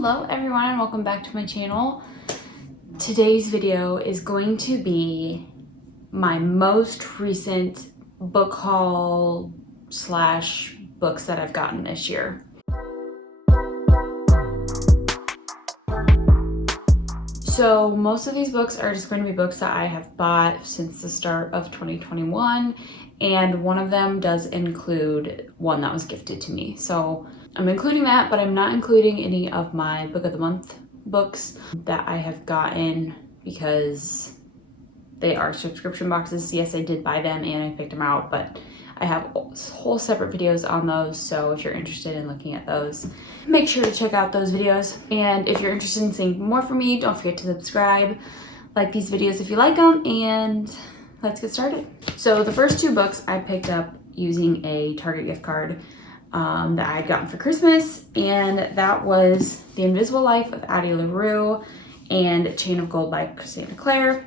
Hello everyone and welcome back to my channel. Today's video is going to be my most recent book haul slash books that I've gotten this year. So most of these books are just going to be books that I have bought since the start of 2021, and one of them does include one that was gifted to me. So I'm including that, but I'm not including any of my book of the month books that I have gotten because they are subscription boxes. Yes, I did buy them and I picked them out, but I have whole separate videos on those. So if you're interested in looking at those, make sure to check out those videos. And if you're interested in seeing more from me, don't forget to subscribe, like these videos if you like them, and let's get started. So the first two books I picked up using a Target gift card that I had gotten for Christmas, and that was The Invisible Life of Addie LaRue and Chain of Gold by Cassandra Clare.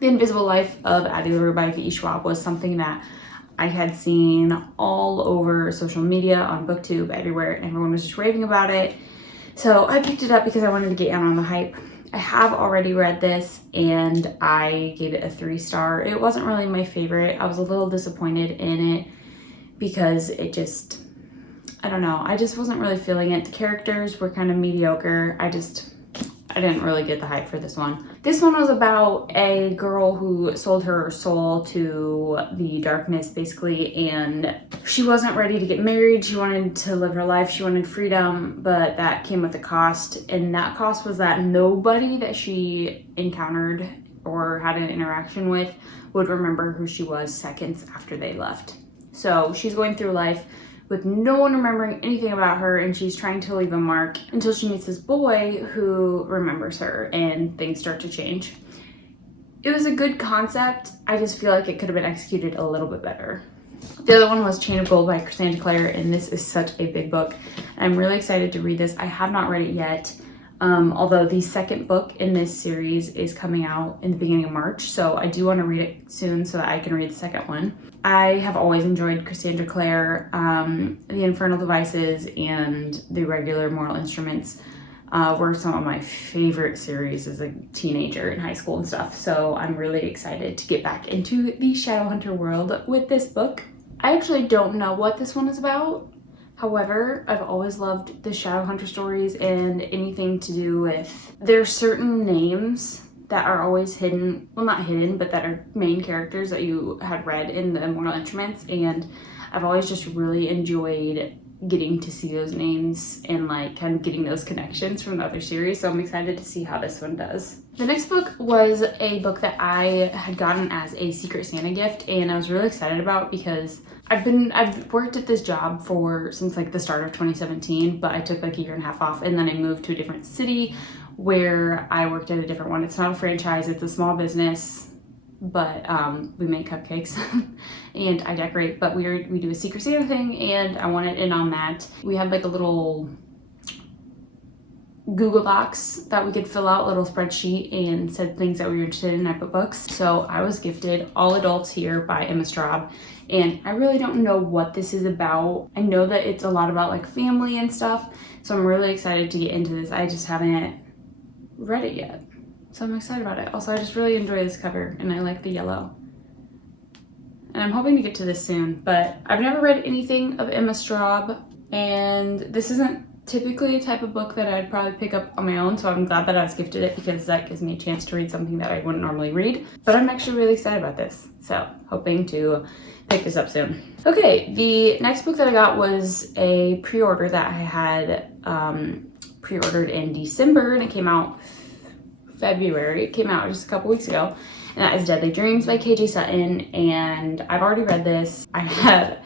The Invisible Life of Addie LaRue by Schwabb was something that I had seen all over social media, on BookTube, everywhere, and everyone was just raving about it. So I picked it up because I wanted to get in on the hype. I have already read this and I gave it a 3-star. It wasn't really my favorite. I was a little disappointed in it because it just, I don't know, I just wasn't really feeling it. The characters were kind of mediocre. I didn't really get the hype for this one. This one was about a girl who sold her soul to the darkness, basically, and she wasn't ready to get married. She wanted to live her life. She wanted freedom, but that came with a cost, and that cost was that nobody that she encountered or had an interaction with would remember who she was seconds after they left. So she's going through life with no one remembering anything about her, and she's trying to leave a mark until she meets this boy who remembers her and things start to change. It was a good concept. I just feel like it could have been executed a little bit better. The other one was Chain of Gold by Cassandra Clare, and this is such a big book. I'm really excited to read this. I have not read it yet, although the second book in this series is coming out in the beginning of March, so I do want to read it soon so that I can read the second one. I have always enjoyed Cassandra Clare. The Infernal Devices and the regular Mortal Instruments were some of my favorite series as a teenager in high school and stuff. So I'm really excited to get back into the Shadowhunter world with this book. I actually don't know what this one is about. However, I've always loved the Shadowhunter stories and anything to do with, there's certain names that are always hidden, well, not hidden, but that are main characters that you had read in the Mortal Instruments, and I've always just really enjoyed getting to see those names and like kind of getting those connections from the other series, so I'm excited to see how this one does. The next book was a book that I had gotten as a Secret Santa gift, and I was really excited about because I've worked at this job since like the start of 2017, but I took like a year and a half off, and then I moved to a different city where I worked at a different one. It's not a franchise, it's a small business, but we make cupcakes and I decorate, but we do a Secret Santa thing, and I wanted in on that. We had like a little Google Docs that we could fill out, a little spreadsheet, and said things that we were interested in. I put books. So I was gifted All Adults Here by Straub, and I really don't know what this is about. I know that it's a lot about like family and stuff, so I'm really excited to get into this. I just haven't read it yet, so I'm excited about it. Also, I just really enjoy this cover and I like the yellow, and I'm hoping to get to this soon. But I've never read anything of Straub, and this isn't typically a type of book that I'd probably pick up on my own, so I'm glad that I was gifted it because that gives me a chance to read something that I wouldn't normally read. But I'm actually really excited about this, so hoping to pick this up soon. Okay, the next book that I got was a pre-order that I had pre-ordered in December, and it came out February. It came out just a couple weeks ago, and that is Deadly Dreams by KJ Sutton, and I've already read this. I had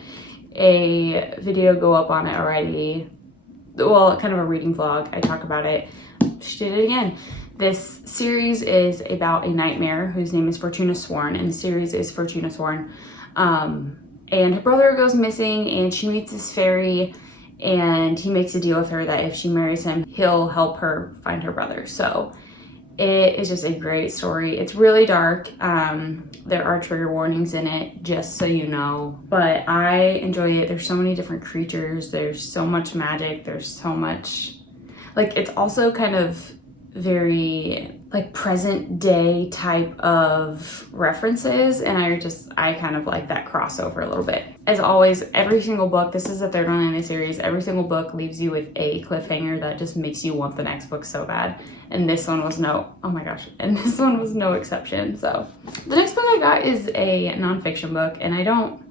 a video go up on it already, well, kind of a reading vlog. I talk about it. She did it again. This series is about a nightmare whose name is Fortuna Sworn, and the series is Fortuna Sworn, and her brother goes missing, and she meets this fairy, and he makes a deal with her that if she marries him, he'll help her find her brother. So it is just a great story. It's really dark. There are trigger warnings in it, just so you know, but I enjoy it. There's so many different creatures. There's so much magic. There's so much Like, it's also kind of very like present day type of references, and I kind of like that crossover a little bit. As always, every single book, this is the third one in the series, every single book leaves you with a cliffhanger that just makes you want the next book so bad. And this one was oh my gosh, and this one was no exception. So the next book I got is a nonfiction book, and I don't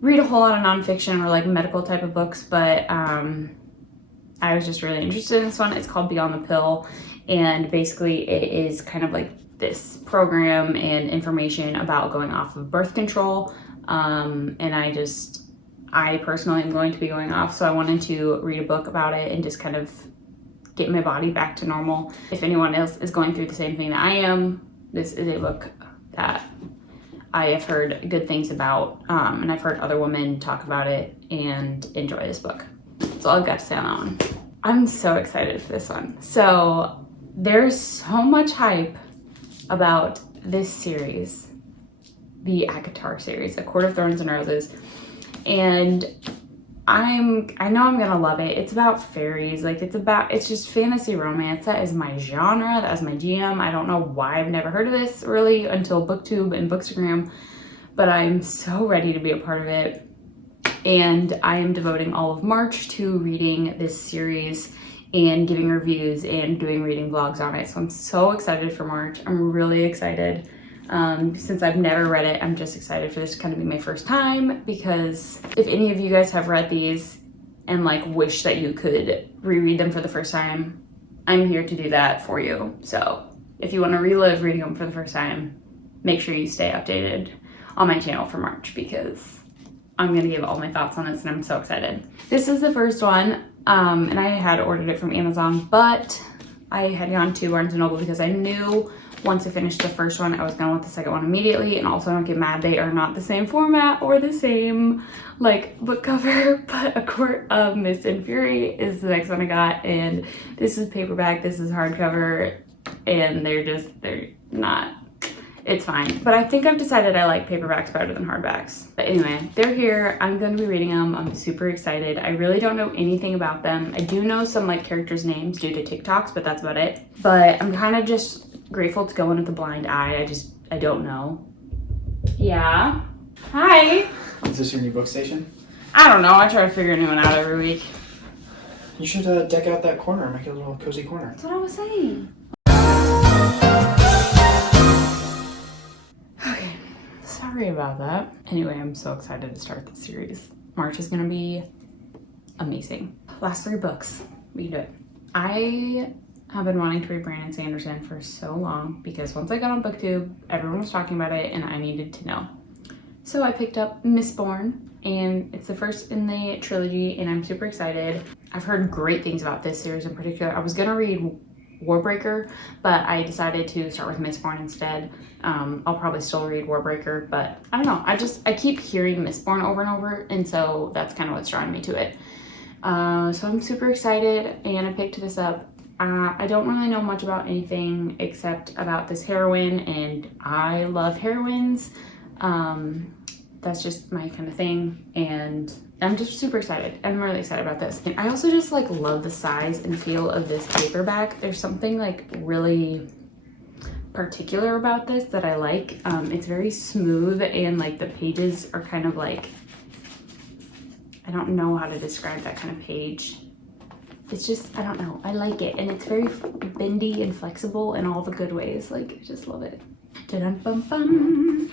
read a whole lot of nonfiction or like medical type of books, but I was just really interested in this one. It's called Beyond the Pill, and basically it is kind of like this program and information about going off of birth control. And I personally am going to be going off, so I wanted to read a book about it and just kind of get my body back to normal. If anyone else is going through the same thing that I am, this is a book that I have heard good things about, and I've heard other women talk about it and enjoy this book. That's all I've got to say on that one. I'm so excited for this one. So there's so much hype about this series, the ACOTAR series, A Court of Thorns and Roses, and I know I'm gonna love it. It's about fairies, like it's just fantasy romance. That is my genre, that is my jam. I don't know why I've never heard of this really until BookTube and Bookstagram, but I'm so ready to be a part of it. And I am devoting all of March to reading this series and giving reviews and doing reading vlogs on it. So I'm so excited for March. I'm really excited. Since I've never read it, I'm just excited for this to kind of be my first time, because if any of you guys have read these and like wish that you could reread them for the first time, I'm here to do that for you. So if you want to relive reading them for the first time, make sure you stay updated on my channel for March, because I'm going to give all my thoughts on this and I'm so excited. This is the first one, and I had ordered it from Amazon, but I had gone to Barnes & Noble because I knew once I finished the first one, I was going to want the second one immediately. And also, don't get mad, they are not the same format or the same like book cover, but A Court of Mist and Fury is the next one I got. And this is paperback, this is hardcover, and they're not, it's fine. But I think I've decided I like paperbacks better than hardbacks. But anyway, they're here. I'm going to be reading them. I'm super excited. I really don't know anything about them. I do know some like characters' names due to TikToks, but that's about it. But I'm kind of just grateful to go in with a blind eye. I don't know. Yeah. Hi. Is this your new book station? I don't know. I try to figure a new one out every week. You should deck out that corner, make it a little cozy corner. That's what I was saying. Okay. Sorry about that. Anyway, I'm so excited to start this series. March is going to be amazing. Last 3 books. We can do it. I have been wanting to read Brandon Sanderson for so long, because once I got on BookTube, everyone was talking about it and I needed to know. So I picked up Mistborn, and it's the first in the trilogy, and I'm super excited. I've heard great things about this series in particular. I was gonna read Warbreaker, but I decided to start with Mistborn instead. I'll probably still read Warbreaker, but I don't know. I keep hearing Mistborn over and over, and so that's kind of what's drawing me to it. So I'm super excited, and I picked this up. I don't really know much about anything except about this heroine, and I love heroines. That's just my kind of thing, and I'm just super excited. I'm really excited about this. And I also just like love the size and feel of this paperback. There's something like really particular about this that I like. It's very smooth, and like the pages are kind of like, I don't know how to describe that kind of page. It's just, I don't know, I like it, and it's very bendy and flexible in all the good ways. Like, I just love it. Da-dum-bum-bum.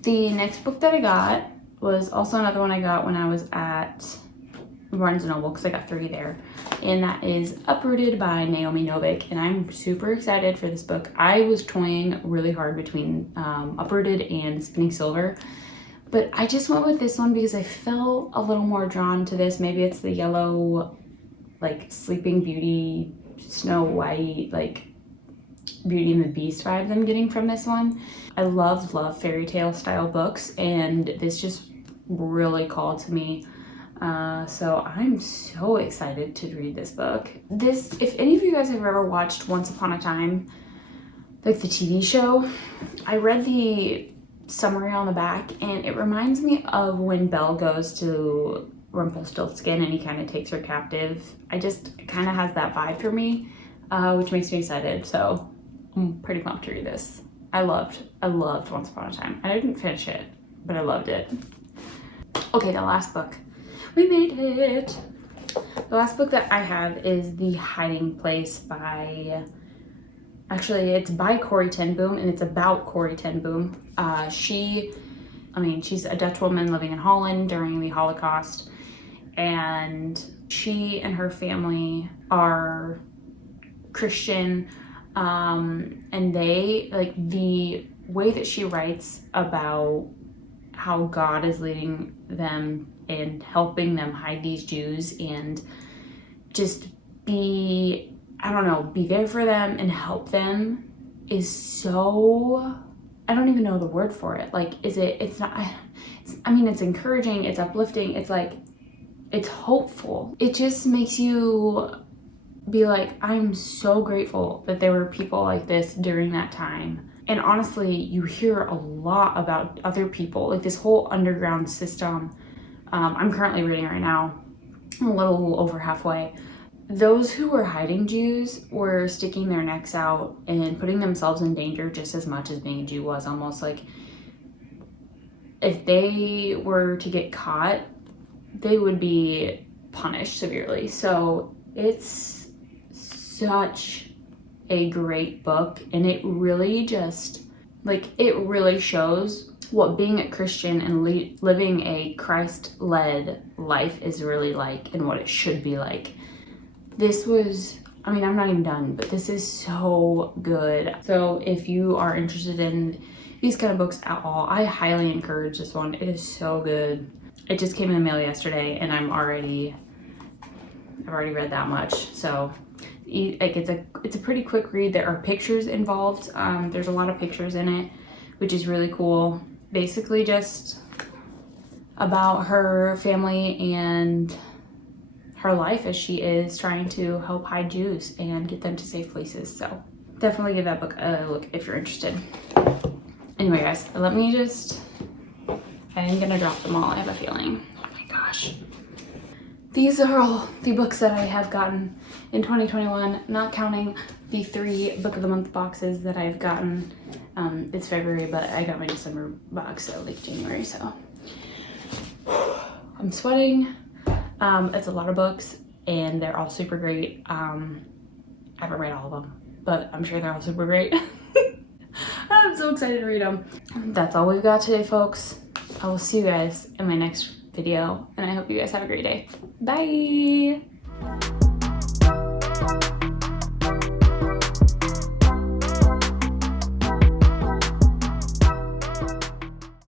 The next book that I got was also another one I got when I was at Barnes & Noble, because I got 3 there, and that is Uprooted by Naomi Novik, and I'm super excited for this book. I was toying really hard between Uprooted and Spinning Silver, but I just went with this one because I felt a little more drawn to this. Maybe it's the yellow, like Sleeping Beauty, Snow White, like Beauty and the Beast vibes I'm getting from this one. I love fairy tale style books, and this just really called to me. So I'm so excited to read this book. If any of you guys have ever watched Once Upon a Time, like the TV show, I read the summary on the back, and it reminds me of when Belle goes to Rumpelstiltskin and he kind of takes her captive. It kind of has that vibe for me, which makes me excited. So I'm pretty pumped to read this. I loved Once Upon a Time. I didn't finish it, but I loved it. Okay, the last book. We made it. The last book that I have is The Hiding Place by, actually it's by Corrie ten Boom, and it's about Corrie ten Boom. She's a Dutch woman living in Holland during the Holocaust, and she and her family are Christian, and they, like, the way that she writes about how God is leading them and helping them hide these Jews and just be there for them and help them is so, I don't even know the word for it. Like, it's encouraging, it's uplifting, it's like, it's hopeful. It just makes you be like, I'm so grateful that there were people like this during that time. And honestly, you hear a lot about other people, like this whole underground system. I'm currently reading right now, I'm a little over halfway. Those who were hiding Jews were sticking their necks out and putting themselves in danger just as much as being a Jew was. Almost like if they were to get caught, they would be punished severely. So it's such a great book, and it really just, like, it really shows what being a Christian and living a Christ-led life is really like and what it should be like. This was, I'm not even done, but this is so good. So if you are interested in these kind of books at all, I highly encourage this one. It is so good. It just came in the mail yesterday, and I've already read that much. So like, it's a pretty quick read. There are pictures involved. There's a lot of pictures in it, which is really cool. Basically just about her family and her life as she is trying to help hide Jews and get them to safe places. So definitely give that book a look if you're interested. Anyway, guys, I'm gonna drop them all, I have a feeling. Oh my gosh. These are all the books that I have gotten in 2021, not counting the 3 Book of the Month boxes that I've gotten. It's February, but I got my December box, so like January, so. I'm sweating. It's a lot of books, and they're all super great. I haven't read all of them, but I'm sure they're all super great. I'm so excited to read them. That's all we've got today, folks. I will see you guys in my next video, and I hope you guys have a great day. Bye!